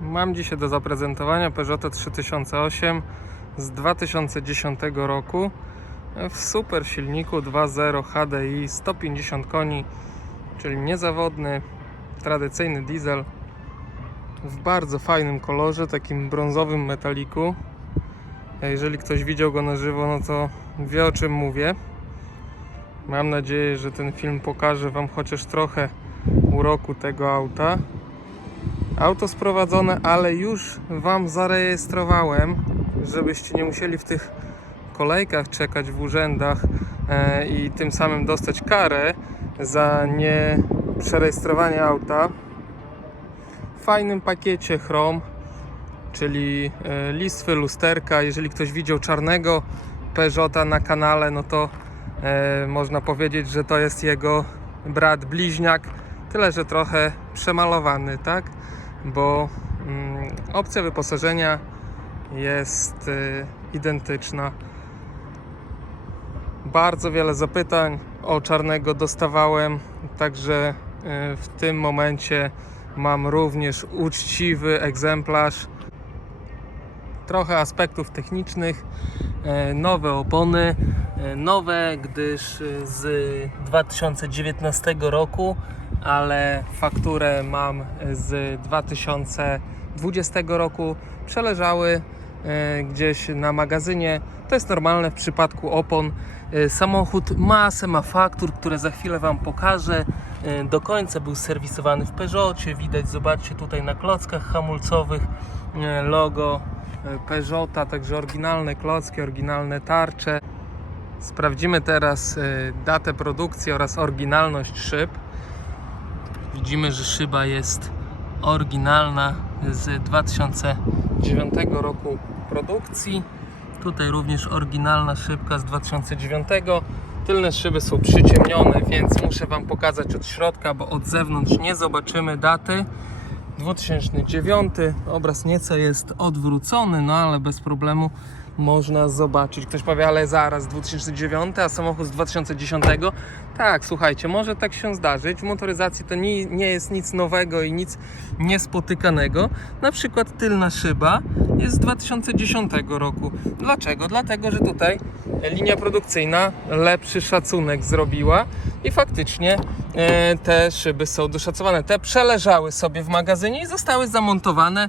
Mam dzisiaj do zaprezentowania Peugeot 3008 z 2010 roku w super silniku 2.0 HDI 150 koni, czyli niezawodny, tradycyjny diesel w bardzo fajnym kolorze, takim brązowym metaliku. Jeżeli ktoś widział go na żywo, no to wie o czym mówię. Mam nadzieję, że ten film pokaże Wam chociaż trochę uroku tego auta. Auto sprowadzone, ale już Wam zarejestrowałem, żebyście nie musieli w tych kolejkach czekać w urzędach e, i tym samym dostać karę za nie przerejestrowanie auta. W fajnym pakiecie Chrome, czyli e, listwy, lusterka. Jeżeli ktoś widział czarnego Peugeota na kanale, no to e, można powiedzieć, że to jest jego brat bliźniak, tyle że trochę przemalowany, tak? Bo mm, opcja wyposażenia jest e, identyczna. Bardzo wiele zapytań o czarnego dostawałem, także e, w tym momencie mam również uczciwy egzemplarz. Trochę aspektów technicznych, e, nowe opony, nowe, gdyż z 2019 roku, ale fakturę mam z 2020 roku. Przeleżały e, gdzieś na magazynie. To jest normalne w przypadku opon. E, Samochód masę ma faktur, które za chwilę Wam pokażę. E, Do końca był serwisowany w Peugeotie. Widać, zobaczcie tutaj na klockach hamulcowych logo Peugeota, także oryginalne klocki, oryginalne tarcze. Sprawdzimy teraz datę produkcji oraz oryginalność szyb. Widzimy, że szyba jest oryginalna z 2009 roku produkcji. Tutaj również oryginalna szybka z 2009. Tylne szyby są przyciemnione, więc muszę Wam pokazać od środka, bo od zewnątrz nie zobaczymy daty. 2009 obraz nieco jest odwrócony, no ale bez problemu można zobaczyć. Ktoś powie, ale zaraz 2009, a samochód z 2010. Tak, słuchajcie, może tak się zdarzyć. W motoryzacji to nie, nie jest nic nowego i nic niespotykanego. Na przykład tylna szyba jest z 2010 roku. Dlaczego? Dlatego, że tutaj linia produkcyjna lepszy szacunek zrobiła i faktycznie e, te szyby są doszacowane. Te przeleżały sobie w magazynie i zostały zamontowane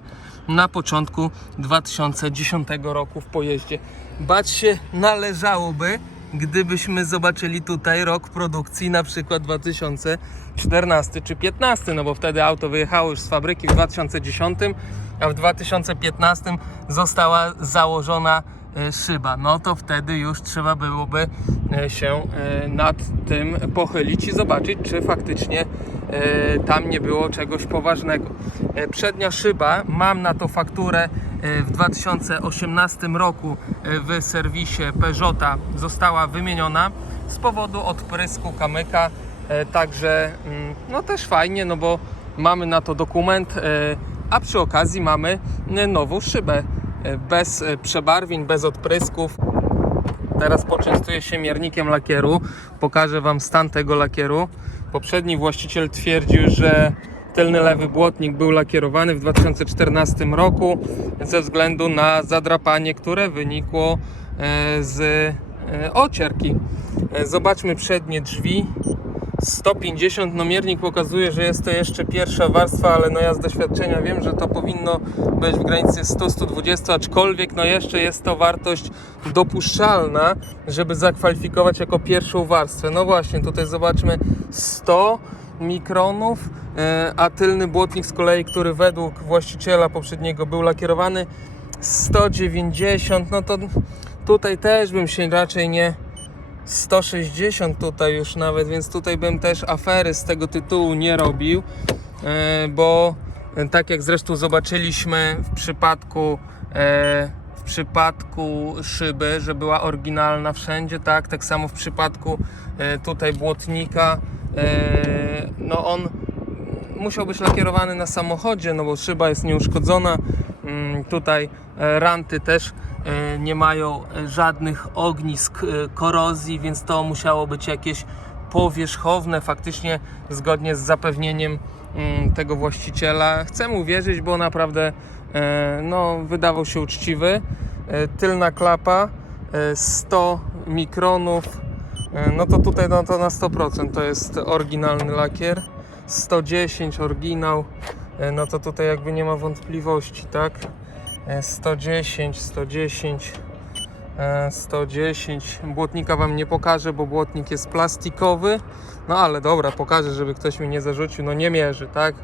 na początku 2010 roku w pojeździe. Bać się należałoby, gdybyśmy zobaczyli tutaj rok produkcji na przykład 2014 czy 2015, no bo wtedy auto wyjechało już z fabryki w 2010, a w 2015 została założona e, szyba. No to wtedy już trzeba byłoby e, się e, nad tym pochylić i zobaczyć, czy faktycznie tam nie było czegoś poważnego. E, Przednia szyba, mam na to fakturę e, w 2018 roku e, w serwisie Peugeota została wymieniona z powodu odprysku kamyka. E, Także mm, no też fajnie, no bo mamy na to dokument, e, a przy okazji mamy e, nową szybę e, bez e, przebarwień, bez odprysków. Teraz poczęstuję się miernikiem lakieru. Pokażę Wam stan tego lakieru. Poprzedni właściciel twierdził, że tylny lewy błotnik był lakierowany w 2014 roku ze względu na zadrapanie, które wynikło e, z e, ocierki. E, Zobaczmy przednie drzwi. 150, no miernik pokazuje, że jest to jeszcze pierwsza warstwa, ale no ja z doświadczenia wiem, że to powinno być w granicy 100-120, aczkolwiek no jeszcze jest to wartość dopuszczalna, żeby zakwalifikować jako pierwszą warstwę. No właśnie, tutaj zobaczmy 100 mikronów, e, a tylny błotnik z kolei, który według właściciela poprzedniego był lakierowany 190, no to tutaj też bym się raczej nie 160 tutaj już nawet, więc tutaj bym też afery z tego tytułu nie robił, e, bo tak jak zresztą zobaczyliśmy w przypadku e, w przypadku szyby, że była oryginalna wszędzie, tak, tak samo w przypadku e, tutaj błotnika, no on musiał być lakierowany na samochodzie, no bo szyba jest nieuszkodzona. Mm, Tutaj ranty też e, nie mają e, żadnych ognisk e, korozji, więc to musiało być jakieś powierzchowne, faktycznie zgodnie z zapewnieniem mm, tego właściciela. Chcę mu wierzyć, bo naprawdę e, no, wydawał się uczciwy. E, Tylna klapa e, 100 mikronów. E, No to tutaj no to na 100% to jest oryginalny lakier. 110 oryginał. E, No to tutaj jakby nie ma wątpliwości, tak? E, 110, 110. E, 110. Błotnika Wam nie pokażę, bo błotnik jest plastikowy. No ale dobra, pokażę, żeby ktoś mi nie zarzucił. No nie mierzy, tak?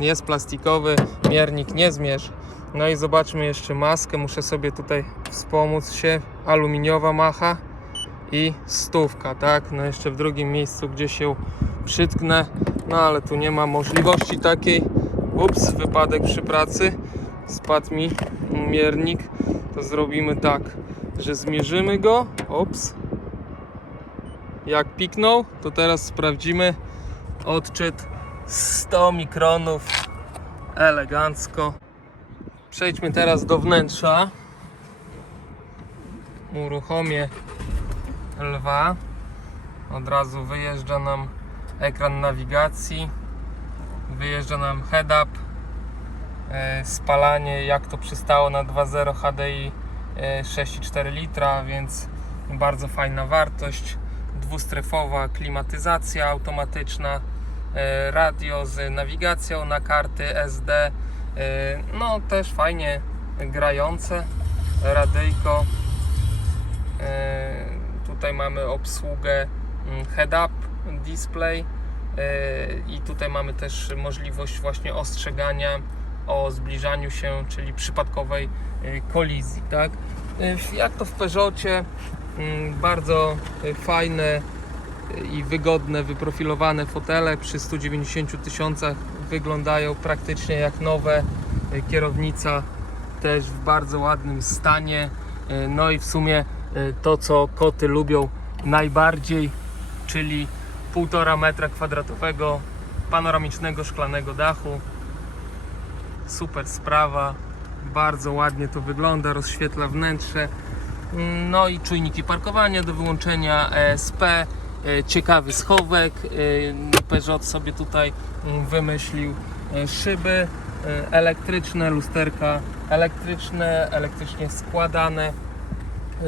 Jest plastikowy, miernik nie zmierzy. No i zobaczmy jeszcze maskę. Muszę sobie tutaj wspomóc się. Aluminiowa macha i stówka, tak? No jeszcze w drugim miejscu, gdzie się przytknę. No ale tu nie ma możliwości takiej. Ups, wypadek przy pracy. Spadł mi miernik. To zrobimy tak, że zmierzymy go. Ups. Jak piknął, to teraz sprawdzimy odczyt 100 mikronów. Elegancko. Przejdźmy teraz do wnętrza. Uruchomię lwa. Od razu wyjeżdża nam ekran nawigacji. Wyjeżdża nam head-up. E, Spalanie jak to przystało na 2.0 HDI e, 6,4 litra, więc bardzo fajna wartość. Dwustrefowa klimatyzacja automatyczna, e, radio z nawigacją na karty SD. e, No też fajnie grające. Radyjko. Tutaj mamy obsługę mm, head-up display i tutaj mamy też możliwość właśnie ostrzegania o zbliżaniu się, czyli przypadkowej e, kolizji, tak? E, Jak to w Peugeotie, mm, bardzo e, fajne i wygodne, wyprofilowane fotele przy 190 tysiącach wyglądają praktycznie jak nowe. Kierownica też w bardzo ładnym stanie. No i w sumie to, co koty lubią najbardziej, czyli 1,5 metra kwadratowego panoramicznego szklanego dachu. Super sprawa, bardzo ładnie to wygląda, rozświetla wnętrze. No i czujniki parkowania do wyłączenia ESP, e, ciekawy schowek. e, Peugeot sobie tutaj mm, wymyślił e, szyby elektryczne, lusterka elektryczne, elektrycznie składane,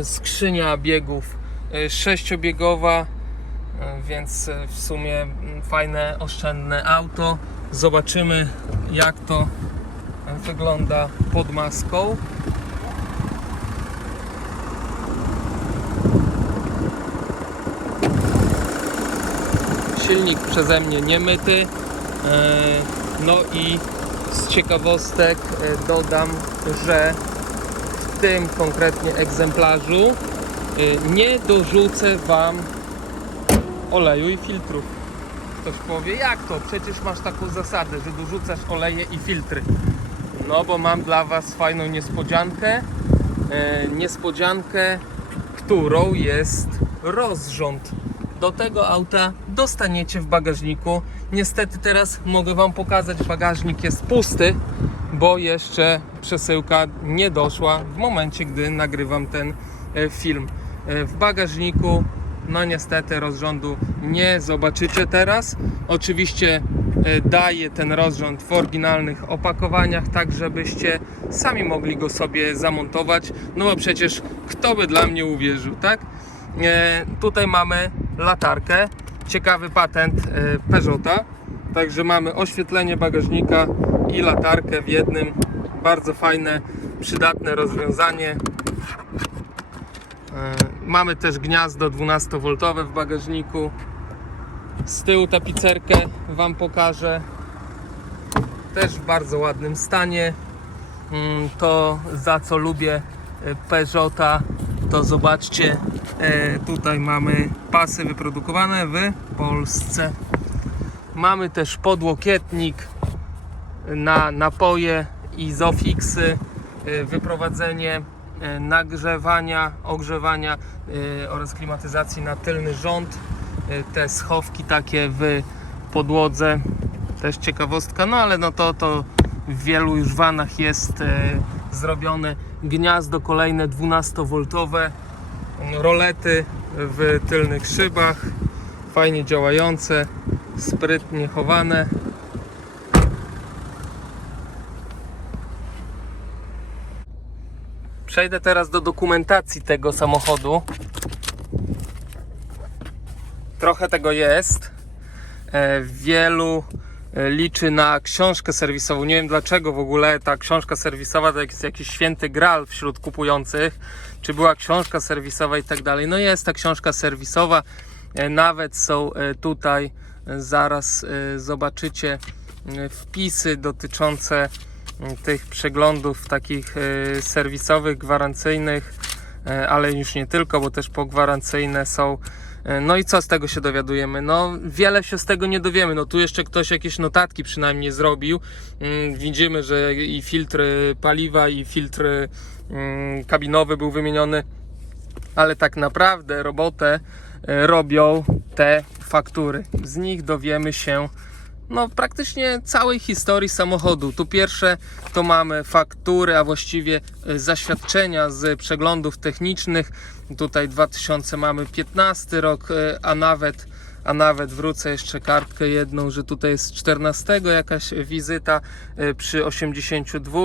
skrzynia biegów sześciobiegowa, więc w sumie mm, fajne, oszczędne auto. Zobaczymy jak to wygląda pod maską. silnik przeze mnie nie myty. E, No i z ciekawostek e, dodam, że w tym konkretnie egzemplarzu e, nie dorzucę Wam oleju i filtrów. Ktoś powie, jak to? Przecież masz taką zasadę, że dorzucasz oleje i filtry. No bo mam dla Was fajną niespodziankę. E, Niespodziankę, którą jest rozrząd. Do tego auta dostaniecie w bagażniku. Niestety teraz mogę Wam pokazać, bagażnik jest pusty, bo jeszcze przesyłka nie doszła w momencie, gdy nagrywam ten e, film. E, W bagażniku, no niestety rozrządu nie zobaczycie teraz. Oczywiście e, daję ten rozrząd w oryginalnych opakowaniach, tak żebyście sami mogli go sobie zamontować. No bo przecież kto by dla mnie uwierzył, tak? E, tutaj mamy latarkę, ciekawy patent e, Peugeota. Także mamy oświetlenie bagażnika i latarkę w jednym. Bardzo fajne, przydatne rozwiązanie. Mamy też gniazdo 12V w bagażniku. Z tyłu tapicerkę Wam pokażę. Też w bardzo ładnym stanie. Mm, To za co lubię e, Peugeota, to zobaczcie, e, tutaj mamy pasy wyprodukowane w Polsce. Mamy też podłokietnik na napoje i zofiksy, e, wyprowadzenie nagrzewania, ogrzewania oraz klimatyzacji na tylny rząd. Y, te schowki takie w podłodze. Też ciekawostka, no ale no to, to w wielu już vanach jest y, zrobione gniazdo kolejne 12V, rolety w tylnych szybach, fajnie działające, sprytnie chowane. Przejdę teraz do dokumentacji tego samochodu. Trochę tego jest. E, Wielu e, liczy na książkę serwisową. Nie wiem dlaczego w ogóle ta książka serwisowa to jest jakiś święty gral wśród kupujących. Czy była książka serwisowa i tak dalej. No jest ta książka serwisowa. E, Nawet są tutaj, zaraz zobaczycie wpisy dotyczące tych przeglądów takich serwisowych, gwarancyjnych, ale już nie tylko, bo też pogwarancyjne są. No i co z tego się dowiadujemy? No wiele się z tego nie dowiemy. No tu jeszcze ktoś jakieś notatki przynajmniej zrobił. Mm, Widzimy, że i filtr paliwa, i filtr mm, kabinowy był wymieniony, ale tak naprawdę robotę e, robią te faktury. Z nich dowiemy się no praktycznie całej historii samochodu. Tu pierwsze to mamy faktury, a właściwie e, zaświadczenia z przeglądów technicznych. Tutaj 2000 mamy 15 rok, e, a nawet a nawet wrócę jeszcze kartkę jedną, że tutaj jest 14 jakaś wizyta e, przy 82.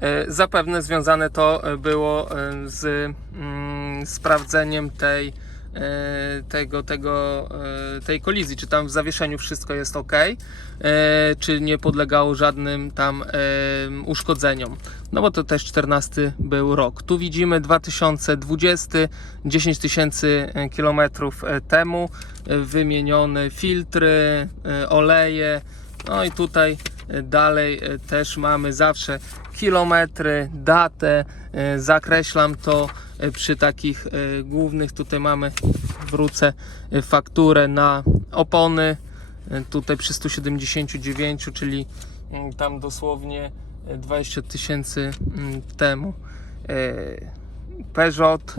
E, Zapewne związane to było z mm, sprawdzeniem tej tego, tego, e, tej kolizji, czy tam w zawieszeniu wszystko jest ok, e, czy nie podlegało żadnym tam e, uszkodzeniom. No bo to też 14 był rok. Tu widzimy 2020, 10 tysięcy kilometrów e, temu, e, wymienione filtry, e, oleje, no i tutaj e, dalej e, też mamy zawsze kilometry, datę, e, zakreślam to e, przy takich e, głównych, tutaj mamy, wrócę, e, fakturę na opony, e, tutaj przy 179, czyli mm, tam dosłownie e, 20 tysięcy mm, temu. E, Peugeot,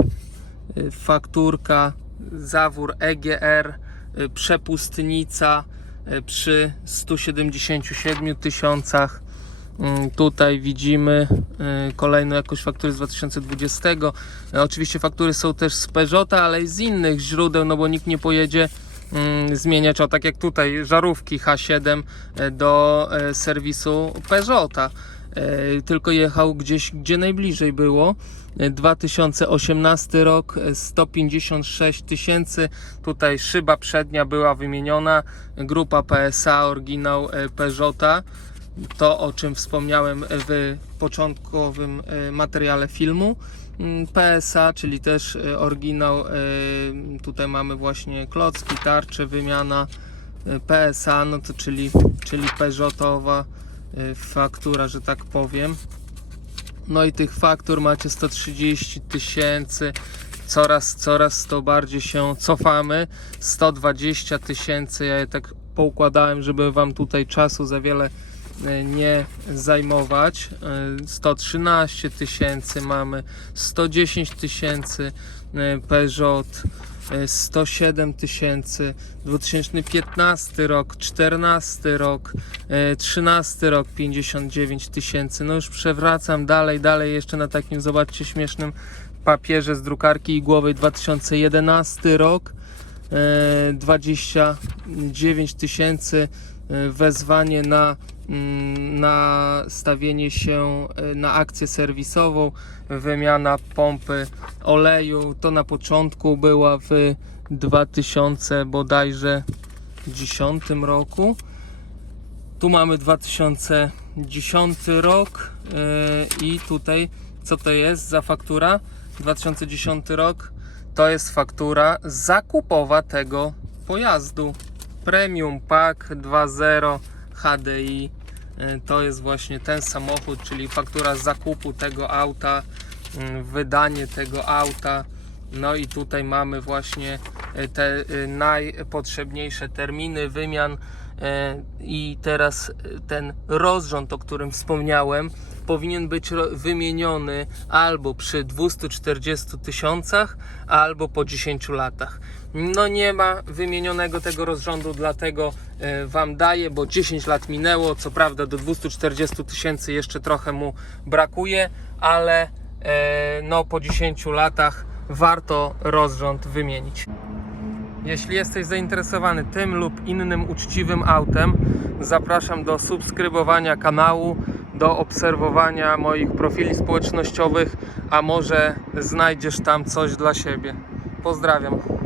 e, fakturka, zawór EGR, e, przepustnica e, przy 177 tysiącach. Mm, Tutaj widzimy e, kolejną jakąś fakturę z 2020. E, Oczywiście faktury są też z Peugeota, ale i z innych źródeł, no bo nikt nie pojedzie mm, zmieniać, o tak jak tutaj, żarówki H7 e, do serwisu Peugeota. Tylko jechał gdzieś, gdzie najbliżej było. E, 2018 rok e, 156 tysięcy. Tutaj szyba przednia była wymieniona. Grupa PSA, oryginał Peugeota to, o czym wspomniałem w początkowym e, materiale filmu. Mm, PSA, czyli też e, oryginał, e, tutaj mamy właśnie klocki, tarcze, wymiana PSA, no to czyli, czyli Peugeotowa faktura, że tak powiem. No i tych faktur macie 130 tysięcy. Coraz, coraz to bardziej się cofamy. 120 tysięcy. Ja je tak poukładałem, żeby Wam tutaj czasu za wiele nie zajmować. E, 113 tysięcy mamy, 110 tysięcy e, Peugeot. e, 107 tysięcy, 2015 rok, 14 rok, e, 13 rok 59 tysięcy. No już przewracam dalej, dalej jeszcze na takim, zobaczcie, śmiesznym papierze z drukarki igłowej 2011 rok. e, 29 tysięcy e, wezwanie na, mm, na stawienie się e, na akcję serwisową, wymiana pompy oleju. To na początku była w 2000 bodajże 10 roku. Tu mamy 2010 rok yy, i tutaj co to jest za faktura? 2010 rok to jest faktura zakupowa tego pojazdu. Premium Pack 2.0 HDI yy, to jest właśnie ten samochód, czyli faktura zakupu tego auta, yy, wydanie tego auta. No i tutaj mamy właśnie e, te najpotrzebniejsze terminy wymian i teraz ten rozrząd, o którym wspomniałem, powinien być wymieniony albo przy 240 tysiącach, albo po 10 latach. No nie ma wymienionego tego rozrządu, dlatego e, Wam daję, bo 10 lat minęło, co prawda do 240 tysięcy jeszcze trochę mu brakuje, ale e, no po 10 latach warto rozrząd wymienić. Jeśli jesteś zainteresowany tym lub innym uczciwym autem, zapraszam do subskrybowania kanału, do obserwowania moich profili społecznościowych, a może znajdziesz tam coś dla siebie. Pozdrawiam.